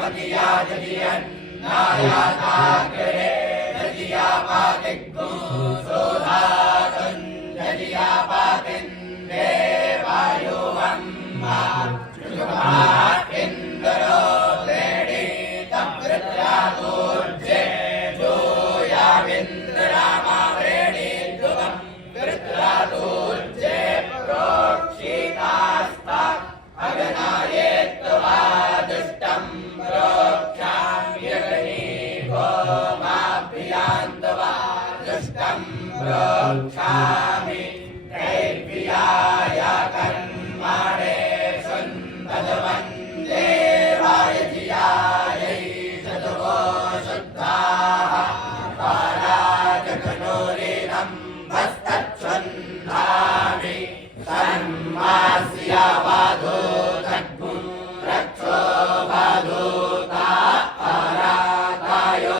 मतिया जदियन् नायाताग्रे जदिया पातिग्गु सोधातुन् जदिया पातिन् देवायुवम्मा जुगमातिन्दरो लेडी तकृत्या दूर्जे जोयाविन्द्रामा व्रेणी जुगम् कृत्या दूर्जे प्रोक्षितास्ता अगनायेत्वा दुष्टम् प्रोक्षाम्यगनी भो माभ्यान्तवा दुष्टम् प्रोक्षा